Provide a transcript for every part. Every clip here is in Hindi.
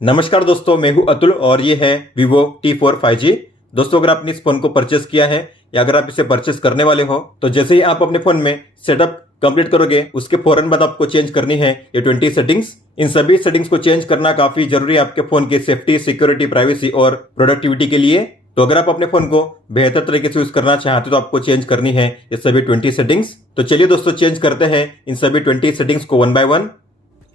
नमस्कार दोस्तों, मैं हूं अतुल और ये है Vivo T4 5G। दोस्तों, अगर आपने इस फोन को परचेस किया है या अगर आप इसे परचेस करने वाले हो तो जैसे ही आप अपने फोन में सेटअप कंप्लीट करोगे उसके फौरन बाद आपको चेंज करनी है ये 20 सेटिंग्स। इन सभी सेटिंग्स को चेंज करना काफी जरूरी है आपके फोन की सेफ्टी, सिक्योरिटी, प्राइवेसी और प्रोडक्टिविटी के लिए। तो अगर आप अपने फोन को बेहतर तरीके से यूज करना चाहते हो तो आपको चेंज करनी है ये सभी 20 सेटिंग्स। तो चलिए दोस्तों, चेंज करते हैं इन सभी 20 सेटिंग्स को वन बाय वन।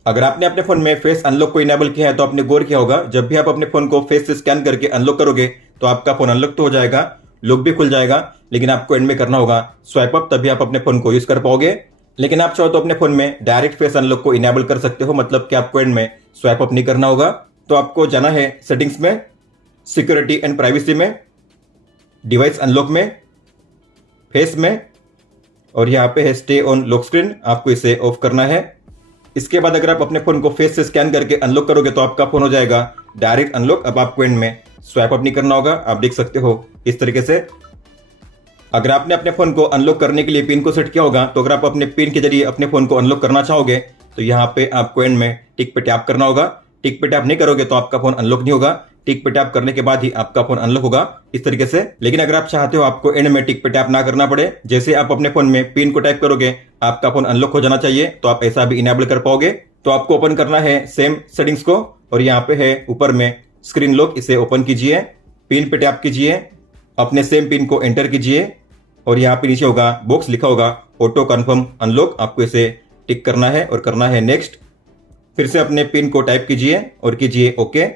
अगर आपने अपने फोन में फेस अनलॉक को इनेबल किया है तो आपने गौर किया होगा, जब भी आप अपने फोन को फेस से स्कैन करके अनलॉक करोगे तो आपका फोन अनलॉक तो हो जाएगा, लॉक भी खुल जाएगा, लेकिन आपको एंड में करना होगा स्वाइप अप, तभी आप अपने फोन को यूज कर पाओगे। लेकिन आप चाहो तो अपने फोन में डायरेक्ट फेस अनलॉक को इनेबल कर सकते हो, मतलब कि आपको एंड में स्वाइप अप नहीं करना होगा। तो आपको जाना है सेटिंग्स में, सिक्योरिटी एंड प्राइवेसी में, डिवाइस अनलॉक में, फेस में, और यहाँ पे है स्टे ऑन लॉक स्क्रीन, आपको इसे ऑफ करना है। इसके बाद अगर आप अपने फोन को फेस से स्कैन करके अनलॉक करोगे तो आपका फोन हो जाएगा डायरेक्ट अनलॉक। अब आपको एंड में स्वाइप अप नहीं करना होगा, आप देख सकते हो इस तरीके से। अगर आपने अपने फोन को अनलॉक करने के लिए पिन को सेट किया होगा तो अगर आप अपने पिन के जरिए अपने फोन को अनलॉक करना चाहोगे तो यहाँ पे आपको एंड में टिक पे टैप करना होगा। टिक पे टैप नहीं करोगे तो आपका फोन अनलॉक नहीं होगा, टिक पे टैप करने के बाद ही आपका फोन अनलॉक होगा इस तरीके से। लेकिन अगर आप चाहते हो आपको एंड में टिक पे टैप ना करना पड़े, जैसे आप अपने फोन में पिन को टाइप करोगे आपका फोन अनलॉक हो जाना चाहिए, तो आप ऐसा भी इनेबल कर पाओगे। तो आपको ओपन करना है सेम सेटिंग्स को और यहाँ पे है ऊपर में स्क्रीन लॉक, इसे ओपन कीजिए, पिन पे टैप कीजिए, अपने सेम पिन को एंटर कीजिए और यहाँ पे नीचे होगा बॉक्स लिखा होगा ऑटो कन्फर्म अनलॉक, आपको इसे टिक करना है और करना है नेक्स्ट। फिर से अपने पिन को टाइप कीजिए और कीजिए ओके।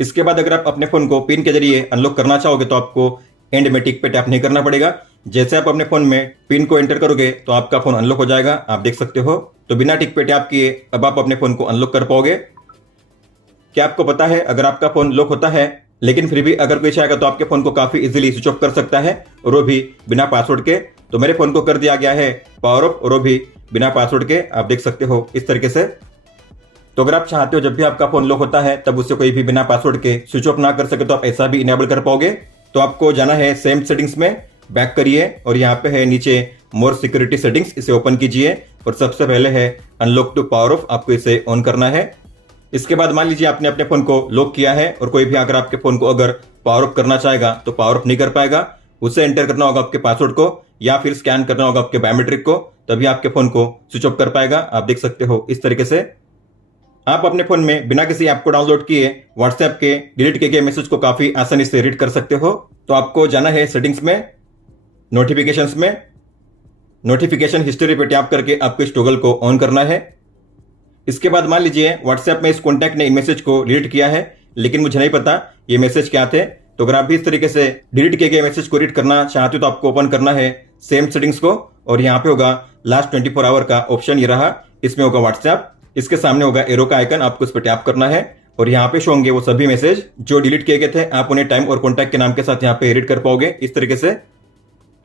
इसके बाद अगर आप अपने फोन को पिन के जरिए अनलॉक करना चाहोगे तो आपको एंड में टिक पे टैप नहीं करना पड़ेगा। जैसे आप अपने फोन में पिन को एंटर करोगे तो आपका फोन अनलॉक हो जाएगा, आप देख सकते हो। तो बिना टिक पे टैप किए अब आप अपने फोन को अनलॉक कर पाओगे। क्या आपको पता है, अगर आपका फोन लॉक होता है लेकिन फिर भी अगर कोई चाहेगा तो आपके फोन को काफी इजीली स्विच ऑफ कर सकता है, और वो भी बिना पासवर्ड के। तो मेरे फोन को कर दिया गया है पावर ऑफ, और वो भी बिना पासवर्ड के, आप देख सकते हो इस तरीके से। तो अगर आप चाहते हो जब भी आपका फोन लॉक होता है तब उससे कोई भी बिना पासवर्ड के स्विच ऑफ ना कर सके तो आप ऐसा भी इनेबल कर पाओगे। तो आपको जाना है सेम सेटिंग्स में, बैक करिए और यहाँ पे है नीचे मोर सिक्योरिटी सेटिंग्स, इसे ओपन कीजिए और सबसे पहले है अनलॉक टू पावर ऑफ, आपको इसे ऑन करना है। इसके बाद मान लीजिए आपने अपने फोन को लॉक किया है और कोई भी अगर आपके फोन को अगर पावर ऑफ करना चाहेगा तो पावर ऑफ नहीं कर पाएगा, उसे एंटर करना होगा आपके पासवर्ड को या फिर स्कैन करना होगा आपके बायोमेट्रिक को, तभी आपके फोन को स्विच ऑफ कर पाएगा, आप देख सकते हो इस तरीके से। आप अपने फोन में बिना किसी ऐप को डाउनलोड किए व्हाट्सएप के डिलीट किए गए मैसेज को काफी आसानी से रीड कर सकते हो। तो आपको जाना है सेटिंग्स में, नोटिफिकेशंस में, नोटिफिकेशन हिस्ट्री पे टैप करके आपको इस टॉगल को ऑन करना है। इसके बाद मान लीजिए व्हाट्सएप में इस कॉन्टैक्ट ने इन मैसेज को डिलीट किया है लेकिन मुझे नहीं पता ये मैसेज क्या थे। तो अगर आप भी इस तरीके से डिलीट किए गए मैसेज को रीड करना चाहते हो तो आपको ओपन करना है सेम सेटिंग्स को और यहाँ पे होगा लास्ट 24 आवर का ऑप्शन, ये रहा, इसमें होगा व्हाट्सएप, इसके सामने होगा एरो का आइकन, आपको इस पर टैप करना है और यहाँ पे शो होंगे वो सभी मैसेज जो डिलीट किए गए थे, आप उन्हें टाइम और कॉन्टैक्ट के नाम के साथ यहाँ पे रीड कर पाओगे इस तरीके से।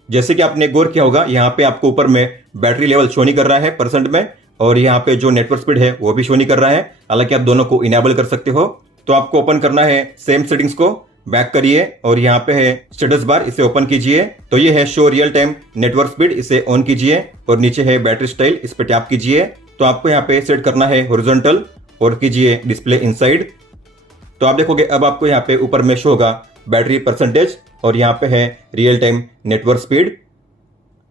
जैसे कि आपने गौर किया होगा यहाँ पे आपको ऊपर में बैटरी लेवल शो नहीं कर रहा है परसेंट में, और यहाँ पे जो नेटवर्क स्पीड है वो भी शो नहीं कर रहा है, हालांकि आप दोनों को इनेबल कर सकते हो। तो आपको ओपन करना है सेम सेटिंग्स को, बैक करिए और यहाँ पे है स्टेटस बार, इसे ओपन कीजिए। तो ये है show real time network speed, इसे ऑन कीजिए और नीचे है बैटरी स्टाइल, इस पे टैप कीजिए। तो आपको यहाँ पे सेट करना है हॉरिजॉन्टल और कीजिए डिस्प्ले इनसाइड। तो आप देखोगे अब आपको यहाँ पे ऊपर में शो होगा बैटरी परसेंटेज और यहाँ पे है रियल टाइम नेटवर्क स्पीड।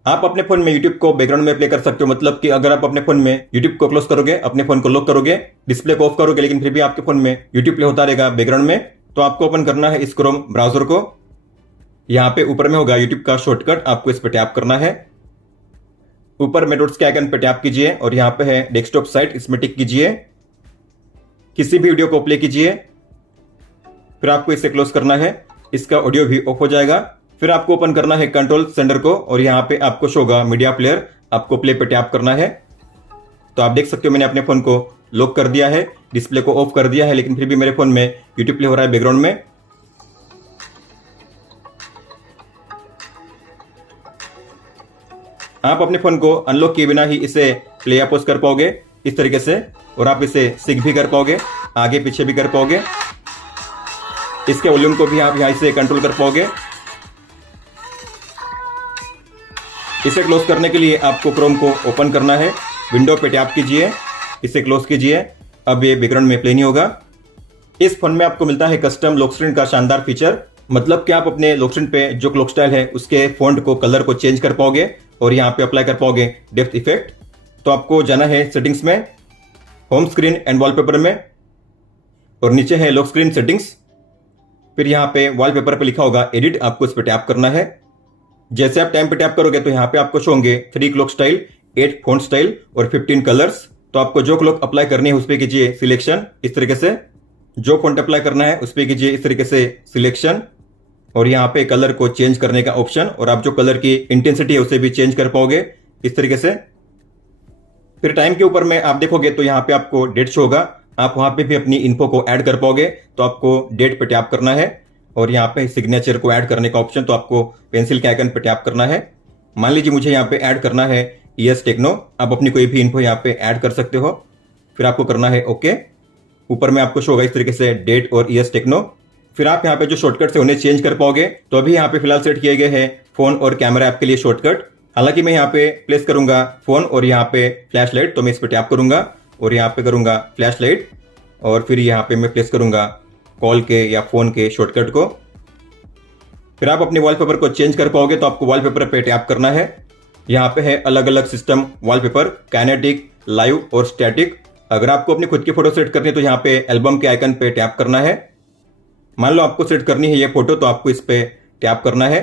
आप अपने फोन में यूट्यूब को बैकग्राउंड में प्ले कर सकते हो, मतलब कि अगर आप अपने फोन में यूट्यूब को क्लोज करोगे, अपने फोन को लॉक करोगे, डिस्प्ले को ऑफ करोगे, लेकिन फिर भी आपके फोन में यूट्यूब प्ले होता रहेगा बैकग्राउंड में, तो आपको ओपन करना है इस क्रोम ब्राउजर को। यहाँ पे ऊपर में होगा यूट्यूब का शॉर्टकट, आपको इस पे टैप करना है। ऊपर में डॉट्स के आइकन पे टैप कीजिए और यहाँ पे है डेस्कटॉप साइट, इसमें टिक कीजिए, किसी भी वीडियो को प्ले कीजिए, फिर आपको इसे क्लोज करना है, इसका ऑडियो भी ऑफ हो जाएगा। फिर आपको ओपन करना है कंट्रोल सेंटर को और यहाँ पे आपको शो होगा मीडिया प्लेयर, आपको प्ले पे टैप करना है। तो आप देख सकते हो मैंने अपने फोन को लॉक कर दिया है, डिस्प्ले को ऑफ कर दिया है, लेकिन फिर भी मेरे फोन में यूट्यूब प्ले हो रहा है बैकग्राउंड में। आप अपने फोन को अनलॉक किए बिना ही इसे प्ले या पॉज कर पाओगे इस तरीके से, और आप इसे सिंक भी कर पाओगे, आगे पीछे भी कर पाओगे। इसके वॉल्यूम को भी आप यहाँ से कंट्रोल कर पाओगे। इसे क्लोज करने के लिए आपको क्रोम को ओपन करना है, विंडो पे टैप कीजिए, इसे क्लोज कीजिए। अब ये बैकग्राउंड में प्ले नहीं होगा। इस फोन में आपको मिलता है कस्टम लॉक स्क्रीन का शानदार फीचर, मतलब कि आप अपने लॉक स्क्रीन पे जो क्लॉक स्टाइल है उसके फॉन्ट को, कलर को चेंज कर पाओगे और यहाँ पे अप्लाई कर पाओगे डेप्थ इफेक्ट। तो आपको जाना है सेटिंग्स में, होम स्क्रीन एंड वॉलपेपर में, और नीचे है लॉक स्क्रीन सेटिंग्स। फिर यहाँ पे वॉलपेपर पे लिखा होगा एडिट, आपको इस पर टैप करना है। जैसे आप टाइम पे टैप करोगे तो यहाँ पे आपको शो होंगे 3 क्लॉक स्टाइल, 8 फॉन्ट स्टाइल और 15 कलर्स। तो आपको जो क्लॉक अप्लाई करनी है उस पर कीजिए सिलेक्शन इस तरीके से, जो फॉन्ट अप्लाई करना है उस पर कीजिए इस तरीके से सिलेक्शन, और यहाँ पे कलर को चेंज करने का ऑप्शन, और आप जो कलर की इंटेंसिटी है उसे भी चेंज कर पाओगे इस तरीके से। फिर टाइम के ऊपर में आप देखोगे तो यहाँ पे आपको डेट शो होगा, आप वहां पे भी अपनी इन्फो को ऐड कर पाओगे। तो आपको डेट पे टैप करना है और यहाँ पे सिग्नेचर को ऐड करने का ऑप्शन, तो आपको पेंसिल के आइकन पे टैप करना है। मान लीजिए मुझे यहाँ पे ऐड करना है ES टेक्नो, आप अपनी कोई भी इन्फो यहाँ पे ऐड कर सकते हो। फिर आपको करना है ओके। ऊपर में आपको शो होगा इस तरीके से डेट और ES टेक्नो। फिर आप यहाँ पे जो शॉर्टकट है उन्हें चेंज कर पाओगे। तो अभी यहाँ पे फिलहाल सेट किए गए हैं फोन और कैमरा ऐप के लिए शॉर्टकट। हालांकि मैं यहाँ पे प्लेस करूंगा फोन और यहाँ पे फ्लैश लाइट, तो मैं इस पर टैप करूंगा और यहाँ पे करूंगा फ्लैश लाइट, और फिर यहाँ पे मैं प्लेस करूंगा कॉल के या फोन के शॉर्टकट को। फिर आप अपने वॉलपेपर को चेंज कर पाओगे। तो आपको वॉलपेपर पे टैप करना है। यहाँ पे है अलग अलग सिस्टम वॉलपेपर, काइनेटिक, लाइव और स्टैटिक। अगर आपको अपनी खुद की फोटो सेट करनी है तो यहाँ पे एल्बम के आइकन पे टैप करना है। मान लो आपको सेट करनी है ये फोटो, तो आपको इस पे टैप करना है।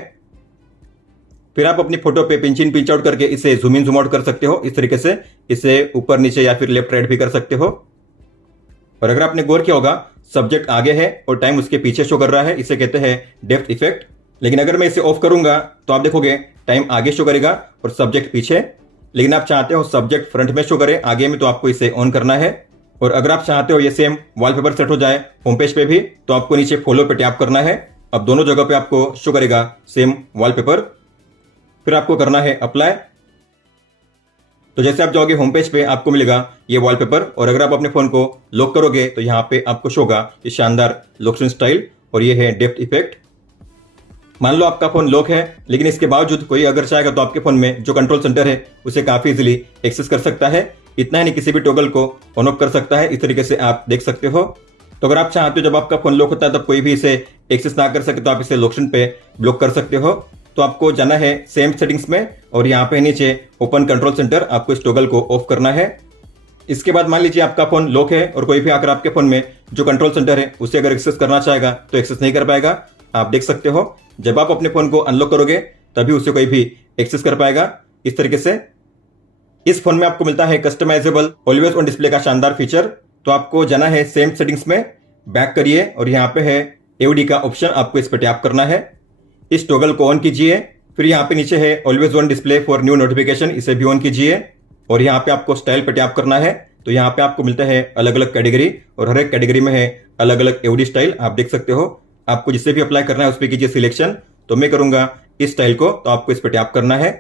फिर आप अपनी फोटो पे पिंच इन पिंच आउट करके इसे जूम इन जूम आउट कर सकते हो इस तरीके से, इसे ऊपर नीचे या फिर लेफ्ट राइट भी कर सकते हो। और अगर आपने गौर किया होगा सब्जेक्ट आगे है और टाइम उसके पीछे शो कर रहा है, इसे कहते हैं डेप्थ इफेक्ट। लेकिन अगर मैं इसे ऑफ करूंगा तो आप देखोगे टाइम आगे शो करेगा और सब्जेक्ट पीछे। लेकिन आप चाहते हो सब्जेक्ट फ्रंट में शो करे आगे में, तो आपको इसे ऑन करना है। और अगर आप चाहते हो ये सेम वॉलपेपर सेट हो जाए होम पेज पे भी, तो आपको नीचे फॉलो पे टैप करना है। अब दोनों जगह पे आपको शो करेगा सेम वॉलपेपर। फिर आपको करना है अप्लाई। तो जैसे आप जाओगे होम पेज पे आपको मिलेगा ये वॉलपेपर, और अगर आप अपने फोन को लॉक करोगे तो यहाँ पे आपको शो होगा ये शानदार लॉक स्क्रीन स्टाइल, और ये है डेप्थ इफेक्ट। मान लो आपका फोन लॉक है, लेकिन इसके बावजूद कोई अगर चाहेगा तो आपके फोन में जो कंट्रोल सेंटर है उसे काफी इजीली एक्सेस कर सकता है। इतना ही नहीं, किसी भी टॉगल को ऑन ऑफ कर सकता है। इस तरीके से आप देख सकते हो। तो अगर आप चाहते हो जब आपका फोन लॉक होता है तब कोई भी इसे एक्सेस ना कर सके, तो आप इसे लॉक स्क्रीन पे ब्लॉक कर सकते हो। तो आपको जाना है सेम सेटिंग्स में, और यहाँ पे नीचे ओपन कंट्रोल सेंटर, आपको इस टॉगल को ऑफ करना है। इसके बाद मान लीजिए आपका फोन लॉक है और कोई भी आकर आपके फोन में जो कंट्रोल सेंटर है उसे अगर एक्सेस करना चाहेगा तो एक्सेस नहीं कर पाएगा। आप देख सकते हो जब आप अपने फोन को अनलॉक करोगे तभी उसे कोई भी एक्सेस कर पाएगा इस तरीके से। इस फोन में आपको मिलता है कस्टमाइजेबल ऑलवेज ऑन डिस्प्ले का शानदार फीचर। तो आपको जाना है सेम सेटिंग्स में, बैक करिए और यहाँ पे है AOD का ऑप्शन, आपको इस पर टैप करना है। इस टॉगल को ऑन कीजिए। फिर यहाँ पे नीचे है always on display for new notification, इसे भी ऑन कीजिए। और यहाँ पे आपको स्टाइल पे टैप करना है। तो यहाँ पे आपको मिलता है अलग अलग कैटेगरी, और हर एक कैटेगरी में है अलग अलग AOD स्टाइल, आप देख सकते हो। आपको जिसे भी अप्लाई करना है उस पर कीजिए सिलेक्शन। तो मैं करूंगा इस स्टाइल को, तो आपको इस पर टैप करना है।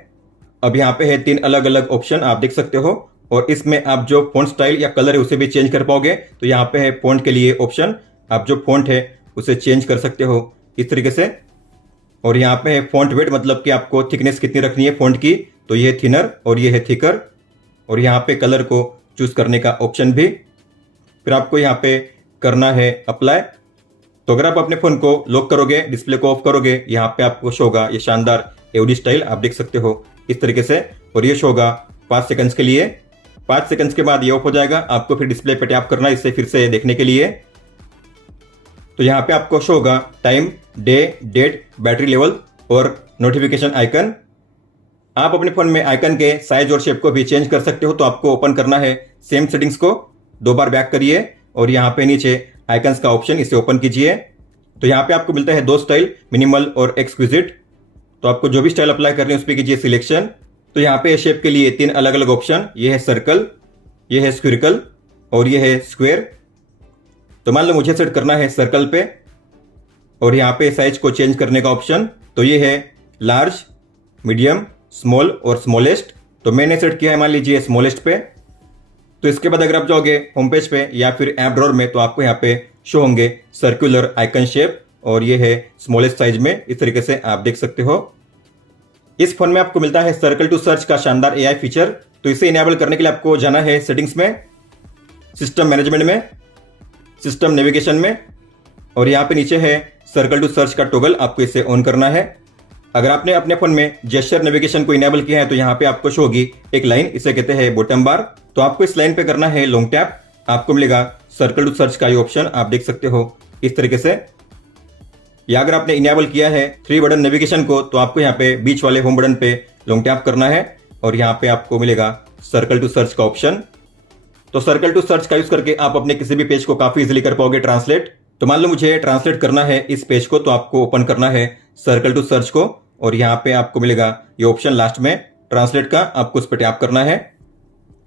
अब यहाँ पे है 3 अलग अलग ऑप्शन, आप देख सकते हो, और इसमें आप जो फॉन्ट स्टाइल या कलर है उसे भी चेंज कर पाओगे। तो यहाँ पे है फॉन्ट के लिए ऑप्शन, आप जो फॉन्ट है उसे चेंज कर सकते हो इस तरीके से। और यहाँ पे है फॉन्ट वेट, मतलब कि आपको थिकनेस कितनी रखनी है फॉन्ट की, तो ये है थिनर और ये है थिकर। और यहाँ पे कलर को चूज करने का ऑप्शन भी। फिर आपको यहाँ पे करना है अप्लाई। तो अगर आप अपने फोन को लॉक करोगे, डिस्प्ले को ऑफ करोगे, यहाँ पे आपको शो होगा ये शानदार AOD स्टाइल, आप देख सकते हो इस तरीके से। और ये शो होगा 5 सेकंड्स के लिए। 5 सेकंड्स के बाद ये ऑफ हो जाएगा। आपको फिर डिस्प्ले पे टैप करना है इसे फिर से देखने के लिए। तो यहाँ पे आपको शो होगा time, day, date, battery level और नोटिफिकेशन आइकन। आप अपने फोन में आइकन के साइज और शेप को भी चेंज कर सकते हो। तो आपको ओपन करना है सेम सेटिंग्स को, 2 बार बैक करिए और यहाँ पे नीचे आइकन्स का ऑप्शन, इसे ओपन कीजिए। तो यहाँ पे आपको मिलता है 2 स्टाइल, मिनिमल और एक्सक्विजिट। तो आपको जो भी स्टाइल अप्लाई करनी है उस पर कीजिए सिलेक्शन। तो यहाँ पे शेप के लिए 3 अलग अलग ऑप्शन, ये है सर्कल, ये है स्क्विरिकल और ये है स्क्वायर। तो मान लो मुझे सेट करना है सर्कल पे, और यहाँ पे साइज को चेंज करने का ऑप्शन, तो ये है लार्ज, मीडियम, स्मॉल और स्मॉलेस्ट। तो मैंने सेट किया है मान लीजिए स्मॉलेस्ट पे। तो इसके बाद अगर आप जाओगे होम पेज पे या फिर ऐप ड्रॉअर में, तो आपको यहाँ पे शो होंगे सर्कुलर आइकन शेप, और ये है स्मॉलेस्ट साइज में, इस तरीके से आप देख सकते हो। इस फोन में आपको मिलता है सर्कल टू सर्च का शानदार AI फीचर। तो इसे इनेबल करने के लिए आपको जाना है सेटिंग्स में, सिस्टम मैनेजमेंट में, सिस्टम नेविगेशन में, और यहाँ पे नीचे है सर्कल टू सर्च का टॉगल, आपको इसे ऑन करना है। अगर आपने अपने फोन में जेस्चर नेविगेशन को इनेबल किया है तो यहाँ पे आपको शो होगी एक लाइन, इसे कहते हैं बॉटम बार। तो आपको इस लाइन पे करना है लॉन्ग टैप, आपको मिलेगा सर्कल टू सर्च का ये ऑप्शन, आप देख सकते हो इस तरीके से। या अगर आपने इनेबल किया है 3 बटन नेविगेशन को तो आपको यहाँ पे बीच वाले होम बटन पे लॉन्ग टैप करना है और यहाँ पे आपको मिलेगा सर्कल टू सर्च का ऑप्शन। तो सर्कल टू सर्च का यूज करके आप अपने किसी भी पेज को काफी इजीली कर पाओगे ट्रांसलेट। तो मान लो मुझे ट्रांसलेट करना है इस पेज को, तो आपको ओपन करना है सर्कल टू सर्च को और यहाँ पे आपको मिलेगा ये ऑप्शन लास्ट में ट्रांसलेट का, आपको उस पर टैप करना है।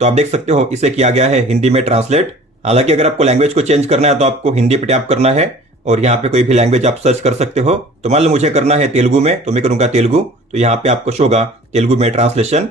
तो आप देख सकते हो इसे किया गया है हिंदी में ट्रांसलेट। हालांकि अगर आपको लैंग्वेज को चेंज करना है तो आपको हिंदी पे टैप करना है और यहाँ पे कोई भी लैंग्वेज आप सर्च कर सकते हो। तो मान लो मुझे करना है तेलुगु में, तो मैं करूंगा तेलुगु, तो यहाँ पे आपको शो होगा तेलुगु में ट्रांसलेशन।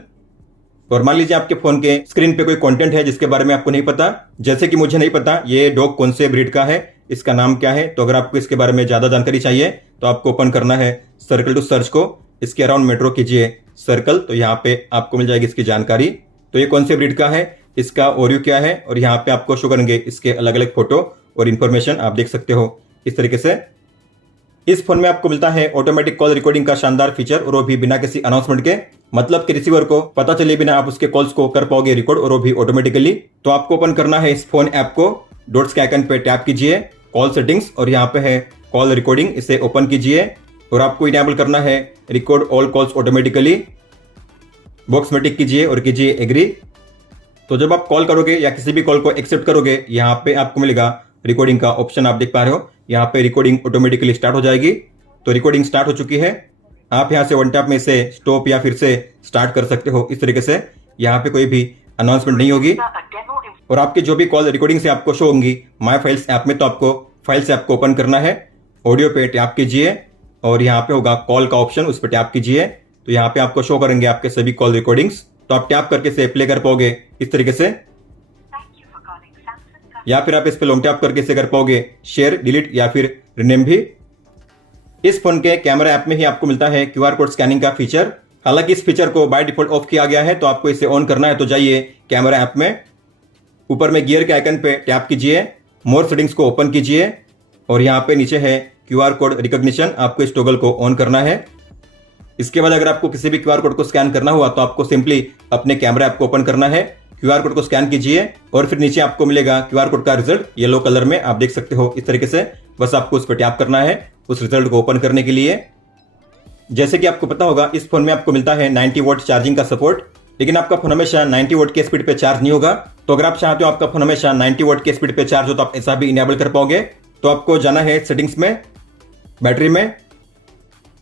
और मान लीजिए आपके फोन के स्क्रीन पे कोई कंटेंट है जिसके बारे में आपको नहीं पता, जैसे कि मुझे नहीं पता ये डॉग कौन से ब्रीड का है, इसका नाम क्या है। तो अगर आपको इसके बारे में ज्यादा जानकारी चाहिए तो आपको ओपन करना है सर्कल टू सर्च को, इसके अराउंड मेट्रो कीजिए सर्कल, तो यहाँ पे आपको मिल जाएगी इसकी जानकारी। तो ये कौन से ब्रीड का है, इसका ओरियो क्या है, और यहाँ पे आपको शो करेंगे इसके अलग अलग फोटो और इन्फॉर्मेशन, आप देख सकते हो इस तरीके से। इस फोन में आपको मिलता है ऑटोमेटिक कॉल रिकॉर्डिंग का शानदार फीचर, और वो भी बिना किसी अनाउंसमेंट के, मतलब कि रिसीवर को पता चले बिना आप उसके कॉल्स को कर पाओगे रिकॉर्ड, और वो भी ऑटोमेटिकली। तो आपको ओपन करना है इस फोन ऐप को, डॉट्स के आइकन पे टैप कीजिए, कॉल सेटिंग्स, और यहाँ पे है कॉल रिकॉर्डिंग, इसे ओपन कीजिए और आपको इनेबल करना है record all calls automatically. Box में टिक कीजिए और कीजिए एग्री। तो जब आप कॉल करोगे या किसी भी कॉल को एक्सेप्ट करोगे, यहाँ पे आपको मिलेगा रिकॉर्डिंग का ऑप्शन, आप देख पा रहे हो यहाँ पे रिकॉर्डिंग ऑटोमेटिकली स्टार्ट हो जाएगी। तो रिकॉर्डिंग स्टार्ट हो चुकी है, आप यहाँ से वन टैप में इसे स्टॉप या फिर से स्टार्ट कर सकते हो इस तरीके से। यहाँ पे कोई भी अनाउंसमेंट नहीं होगी और आपकी जो भी कॉल रिकॉर्डिंग से आपको शो होंगी माय फाइल्स ऐप में, तो आपको फाइल्स ऐप को ओपन करना है, ऑडियो पे टैप कीजिए और यहाँ पे होगा कॉल का ऑप्शन, उस पर टैप कीजिए। तो यहाँ पे आपको शो करेंगे आपके सभी कॉल रिकॉर्डिंग्स, तो आप टैप करके से प्ले कर पाओगे इस तरीके से, या फिर आप इस पे लॉन्ग टैप करके से कर पाओगे शेयर, डिलीट या फिर रिनेम भी। इस फोन के कैमरा ऐप में ही आपको मिलता है क्यूआर कोड स्कैनिंग का फीचर। हालांकि इस फीचर को बाय डिफॉल्ट ऑफ किया गया है, तो आपको इसे ऑन करना है। तो जाइए कैमरा ऐप में, ऊपर में गियर के आइकन पे टैप कीजिए, मोर सेटिंग्स को ओपन कीजिए और यहाँ पे नीचे है क्यूआर कोड रिकॉग्निशन, आपको इस टॉगल को ऑन करना है। इसके बाद अगर आपको किसी भी क्यूआर कोड को स्कैन करना हुआ तो आपको सिंपली अपने कैमरा ऐप को ओपन करना है, क्यूआर कोड को स्कैन कीजिए और फिर नीचे आपको मिलेगा क्यूआर कोड का रिजल्ट येलो कलर में, आप देख सकते हो इस तरीके से। बस आपको उस पर टैप करना है उस रिजल्ट को ओपन करने के लिए। जैसे कि आपको पता होगा इस फोन में आपको मिलता है 90 वॉट चार्जिंग का सपोर्ट, लेकिन आपका फोन हमेशा 90 वॉट के स्पीड पे चार्ज नहीं होगा। तो अगर आप चाहते हो आपका फोन हमेशा 90 वॉट के स्पीड पे चार्ज हो तो आप ऐसा भी इनेबल कर पाओगे। तो आपको जाना है सेटिंग्स में, बैटरी में,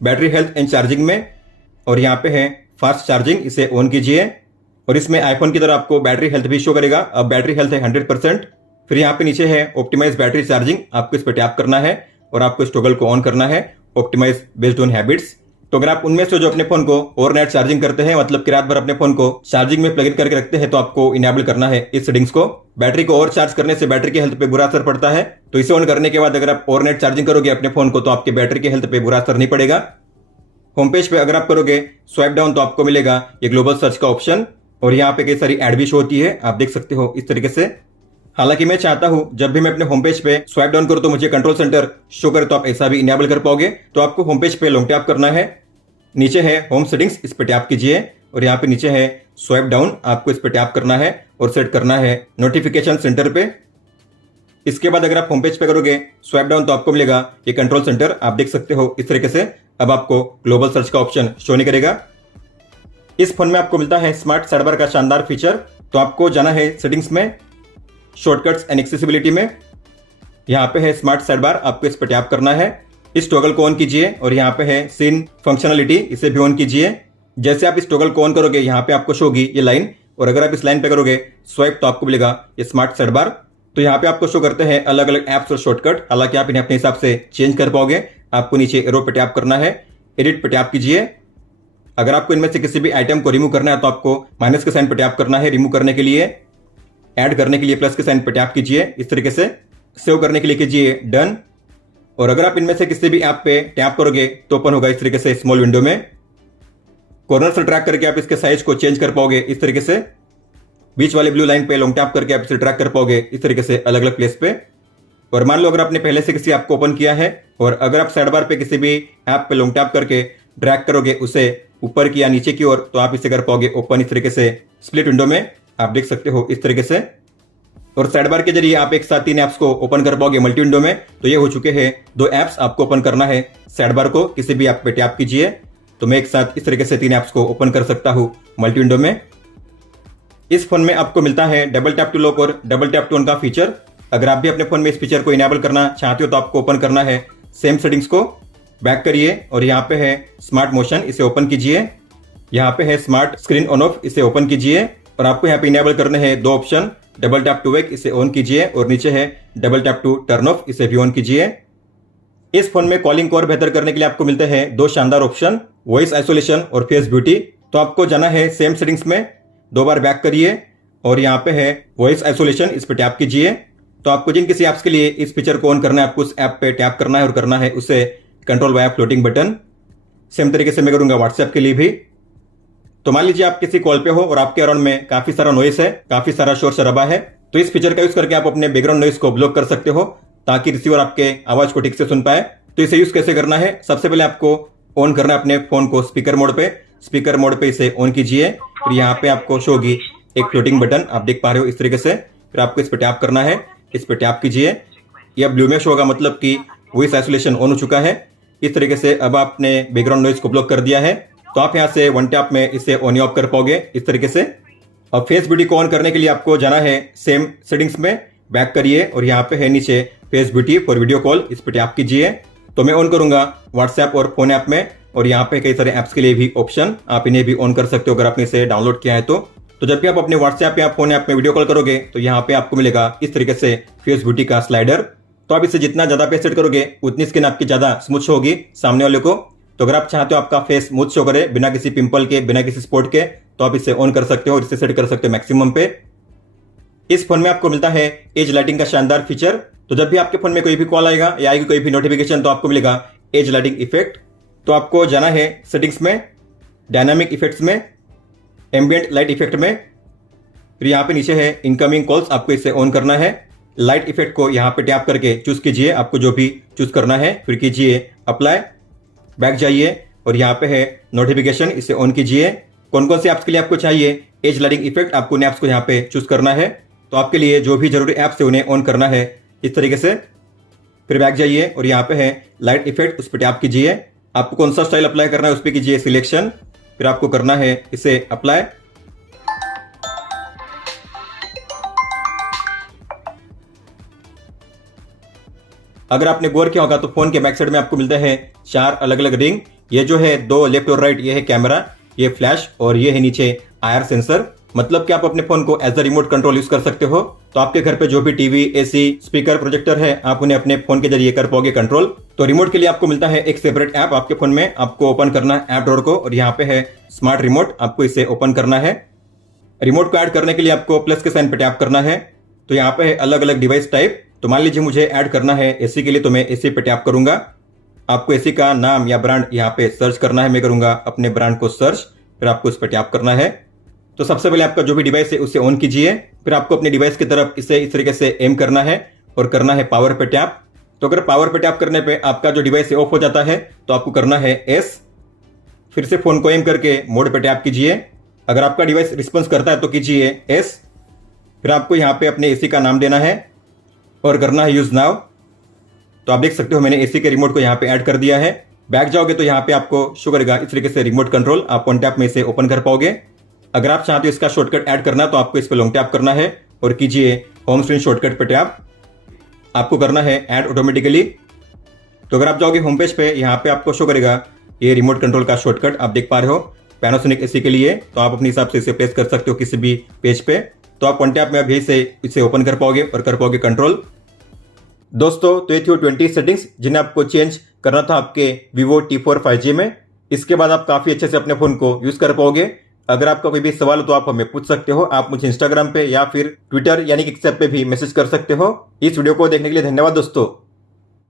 बैटरी हेल्थ एंड चार्जिंग में, और यहाँ पे है फास्ट चार्जिंग, इसे ऑन कीजिए और इसमें आईफोन की तरह आपको बैटरी हेल्थ भी शो करेगा। अब बैटरी हेल्थ है 100%। फिर यहाँ पे नीचे है ऑप्टिमाइज बैटरी चार्जिंग, आपको इस पर टैप करना है और आपको इस टॉगल को ऑन करना है, ऑप्टिमाइज बेस्ड ऑन हैबिट्स। तो अगर आप उनमें से जो अपने फोन को ओवरनाइट चार्जिंग करते हैं, मतलब कि रात भर अपने फोन को चार्जिंग में प्लग इन करके रखते हैं, तो आपको इनेबल करना है इस सेटिंग्स को। बैटरी को ओवर चार्ज करने से बैटरी की हेल्थ पे बुरा असर पड़ता है, तो इसे ऑन करने के बाद अगर आप ओवरनाइट चार्जिंग करोगे अपने फोन को तो आपके बैटरी की हेल्थ पे बुरा असर नहीं पड़ेगा। होम पेज पे अगर आप करोगे स्वाइप डाउन तो आपको मिलेगा ये ग्लोबल सर्च का ऑप्शन, और यहाँ पे कई सारी एड भी शो होती है, आप देख सकते हो इस तरीके से। हालांकि मैं चाहता हूं जब भी मैं अपने होम पेज पे स्वाइप डाउन करूं तो मुझे कंट्रोल सेंटर शो करे, तो आप ऐसा भी इनेबल कर पाओगे। तो आपको होम पेज पे लॉन्ग टैप करना है, नीचे है होम सेटिंग्स, इस पे टैप कीजिए और यहाँ पे नीचे है स्वाइप डाउन, आपको इस पे टैप करना है और सेट करना है नोटिफिकेशन सेंटर पे। इसके बाद अगर आप होम पेज पे करोगे स्वाइप डाउन तो आपको मिलेगा ये कंट्रोल सेंटर, आप देख सकते हो इस तरीके से। अब आपको ग्लोबल सर्च का ऑप्शन शो नहीं करेगा। इस फोन में आपको मिलता है स्मार्ट साइड बार का शानदार फीचर। तो आपको जाना है सेटिंग्स में, शॉर्टकट्स एंड एक्सेसिबिलिटी में, यहाँ पे है स्मार्ट साइड बार, आपको इस पर टैप करना है। इस टॉगल को ऑन कीजिए और यहाँ पे है सीन फंक्शनलिटी, इसे भी ऑन कीजिए। जैसे आप इस टॉगल को ऑन करोगे यहाँ पे आपको शो होगी ये लाइन, और अगर आप इस लाइन पे करोगे स्वाइप तो आपको मिलेगा ये स्मार्ट साइड बार। तो यहाँ पे आपको शो करते हैं अलग अलग एप्स और शॉर्टकट, हालांकि आप इन्हें अपने हिसाब से चेंज कर पाओगे। आपको नीचे एरो पे टैप करना है, एडिट पे टैप कीजिए। अगर आपको इनमें से किसी भी आइटम को रिमूव करना है तो आपको माइनस के साइन पे टैप करना है रिमूव करने के लिए, ऐड करने के लिए प्लस के साइन पे टैप कीजिए इस तरीके से, सेव करने के लिए कीजिए डन। और अगर आप इनमें से किसी भी ऐप पे टैप करोगे तो ओपन होगा इस तरीके से स्मॉल विंडो में। कॉर्नर से ट्रैक करके आप इसके साइज को चेंज कर पाओगे इस तरीके से। बीच वाले ब्लू लाइन पे लॉन्ग टैप करके आप इसे ट्रैक कर पाओगे इस तरीके से अलग अलग प्लेस पे। और मान लो अगर आपने पहले से किसी ऐप को ओपन किया है और अगर आप साइड बार पे किसी भी ऐप पे लॉन्ग टैप करके ड्रैग करोगे उसे ऊपर की या नीचे की ओर, तो आप इसे कर पाओगे ओपन इस तरीके से स्प्लिट विंडो में, आप देख सकते हो इस तरीके से। और साइड बार के जरिए आप एक साथ 3 ऐप्स को ओपन कर पाओगे मल्टी विंडो में। तो ये हो चुके हैं 2 ऐप्स आपको ओपन करना है। साइड बार को किसी भी ऐप पे टैप कीजिए तो मैं एक साथ इस तरीके से 3 ऐप्स को ओपन कर सकता हूँ मल्टी विंडो में। इस फोन में आपको मिलता है डबल टैप टू लॉक और डबल टैप टू ऑन का फीचर। अगर आप भी अपने फोन में इस फीचर को इनेबल करना चाहते हो तो आपको ओपन करना है सेम सेटिंग्स को, बैक करिए और यहाँ पे है स्मार्ट मोशन, इसे ओपन कीजिए। यहाँ पे है स्मार्ट स्क्रीन ऑन ऑफ, इसे ओपन कीजिए और आपको यहाँ पे इनेबल करने हैं 2 option, double tap to wake, इसे ऑन कीजिए और नीचे है double tap to turn off, इसे भी ऑन कीजिए। इस फोन में कॉलिंग को और बेहतर करने के लिए आपको मिलते हैं 2 शानदार ऑप्शन, वॉइस आइसोलेशन और फेस ब्यूटी। तो आपको जाना है सेम सेटिंग्स में, 2 बार बैक करिए और यहाँ पे है वॉइस आइसोलेशन, इस पर टैप कीजिए। तो आपको जिन किसी ऐप्स के लिए इस फीचर को ऑन करना है आपको उस ऐप पे टैप करना है और करना है उसे control via floating button. Same तरीके से मैं करूंगा व्हाट्सएप के लिए भी। तो मान लीजिए आप किसी कॉल पे हो और आपके अराउंड में काफी सारा नॉइस है, काफी सारा शोर शराबा है, तो इस फीचर का यूज करके आप अपने बैकग्राउंड नॉइस को ब्लॉक कर सकते हो ताकि रिसीवर आपके आवाज को ठीक से सुन पाए। तो इसे यूज कैसे करना है, सबसे पहले आपको ऑन करना है अपने फोन को स्पीकर मोड पे इसे ऑन कीजिए। फिर यहाँ पे आपको शो होगी एक फ्लोटिंग बटन, आप देख पा रहे हो इस तरीके से। फिर आपको इस पर टैप करना है, इस पर टैप कीजिए, यह ब्लू में शो होगा, मतलब कि वॉइस आइसोलेशन ऑन हो चुका है। इस तरीके से अब आपने बैकग्राउंड नॉइज को ब्लॉक कर दिया है। तो आप यहाँ से 1 टैप में इसे ऑन ऑफ कर पाओगे इस तरीके से। अब फेस ब्यूटी को ऑन करने के लिए आपको जाना है सेम सेटिंग्स में, बैक करिए और यहाँ पे है नीचे face beauty for video call, इस पर टैप कीजिए। तो मैं ऑन करूंगा व्हाट्सएप और फोन ऐप में, और यहाँ पे कई सारे ऐप्स के लिए भी ऑप्शन, आप इन्हें भी ऑन कर सकते हो अगर आपने इसे डाउनलोड किया है तो जब भी आप अपने व्हाट्सएप या फोन ऐप में वीडियो कॉल करोगे तो यहाँ पे आपको मिलेगा इस तरीके से फेस ब्यूटी का स्लाइडर। तो आप इसे जितना ज्यादा पे सेट करोगे उतनी स्किन आपकी ज्यादा स्मूथ होगी सामने वाले को। तो अगर आप चाहते हो आपका फेस स्मूथ शो करे बिना किसी पिंपल के, बिना किसी स्पॉट के, तो आप इसे ऑन कर सकते हो और इसे सेट कर सकते हो मैक्सिमम पे। इस फोन में आपको मिलता है एज लाइटिंग का शानदार फीचर। तो जब भी आपके फोन में कोई भी कॉल आएगा या आएगी कोई भी नोटिफिकेशन तो आपको मिलेगा एज लाइटिंग इफेक्ट। तो आपको जाना है सेटिंग्स में, डायनामिक इफेक्ट्स में, एम्बिएंट लाइट इफेक्ट में, फिर यहाँ पे नीचे है इनकमिंग कॉल्स, आपको इसे ऑन करना है। लाइट इफेक्ट को यहाँ पे टैप करके चूज कीजिए, आपको जो भी चूज करना है, फिर कीजिए अप्लाई, बैक जाइए और यहाँ पे है नोटिफिकेशन, इसे ऑन कीजिए। कौन कौन से ऐप्स के लिए आपको चाहिए एज लाइटिंग इफेक्ट, आपको उन ऐप्स को यहाँ पे चूज करना है। तो आपके लिए जो भी जरूरी ऐप्स है उन्हें ऑन करना है इस तरीके से। फिर बैक जाइए और यहाँ पे है लाइट इफेक्ट, उस पर टैप कीजिए। आपको कौन सा स्टाइल अप्लाई करना है उस पर कीजिए सिलेक्शन, फिर आपको करना है इसे अप्लाई। अगर आपने गौर किया होगा तो फोन के बैक साइड में आपको मिलता है 4 अलग अलग रिंग। ये जो है 2 लेफ्ट और राइट, ये है कैमरा, ये फ्लैश और ये है नीचे आईआर सेंसर। मतलब कि आप अपने फोन को as a remote control use कर सकते हो। तो आपके घर पे जो भी टीवी, एसी, स्पीकर, प्रोजेक्टर है, आप उन्हें अपने फोन के जरिए कर पाओगे कंट्रोल। तो रिमोट के लिए आपको मिलता है एक सेपरेट ऐप आपके फोन में, आपको ओपन करना है ऐप ड्रॉअर को और यहाँ पे है स्मार्ट रिमोट, आपको इसे ओपन करना है। रिमोट को ऐड करने के लिए आपको प्लस के साइन पे टैप करना है। तो यहाँ पे है अलग अलग डिवाइस टाइप। तो मान लीजिए मुझे ऐड करना है एसी के लिए, तो मैं एसी पे टैप करूंगा। आपको एसी का नाम या ब्रांड यहाँ पे सर्च करना है, मैं करूंगा अपने ब्रांड को सर्च, फिर आपको इस पर टैप करना है। तो सबसे पहले आपका जो भी डिवाइस है उसे ऑन कीजिए, फिर आपको अपने डिवाइस की तरफ इसे इस तरीके से एम करना है और करना है पावर पे टैप। तो अगर पावर पे टैप करने पे आपका जो डिवाइस ऑफ हो जाता है तो आपको करना है एस, फिर से फोन को एम करके मोड पे टैप कीजिए। अगर आपका डिवाइस रिस्पॉन्स करता है तो कीजिए एस, फिर आपको यहाँ पे अपने एसी का नाम देना है और करना है यूज नाउ। तो आप देख सकते हो मैंने एसी के रिमोट को यहाँ पे ऐड कर दिया है। बैक जाओगे तो यहाँ पे आपको शो करेगा इस तरीके से रिमोट कंट्रोल, आप वन टैप में इसे ओपन कर पाओगे। अगर आप चाहते हो इसका शॉर्टकट ऐड करना तो आपको इस पर लॉन्ग टैप करना है और कीजिए होम स्क्रीन शॉर्टकट पे टैप, आपको करना है ऐड ऑटोमेटिकली। तो अगर आप जाओगे होम पेज पे, यहाँ पे आपको शो करेगा ये रिमोट कंट्रोल का शॉर्टकट, आप देख पा रहे हो पैनासोनिक एसी के लिए। तो आप अपने हिसाब से इसे प्लेस कर सकते हो किसी भी पेज पे। तो आप वन टैप में अभी से इसे ओपन कर पाओगे और कर पाओगे कंट्रोल। दोस्तों तो ये थी 20 सेटिंग्स जिन्हें आपको चेंज करना था आपके Vivo T4 5G में। इसके बाद आप काफी अच्छे से अपने फोन को यूज कर पाओगे। अगर आपका कोई भी सवाल हो तो आप हमें पूछ सकते हो। आप मुझे इंस्टाग्राम पे या फिर ट्विटर यानी कि एक्स ऐप पे भी मैसेज कर सकते हो। इस वीडियो को देखने के लिए धन्यवाद दोस्तों।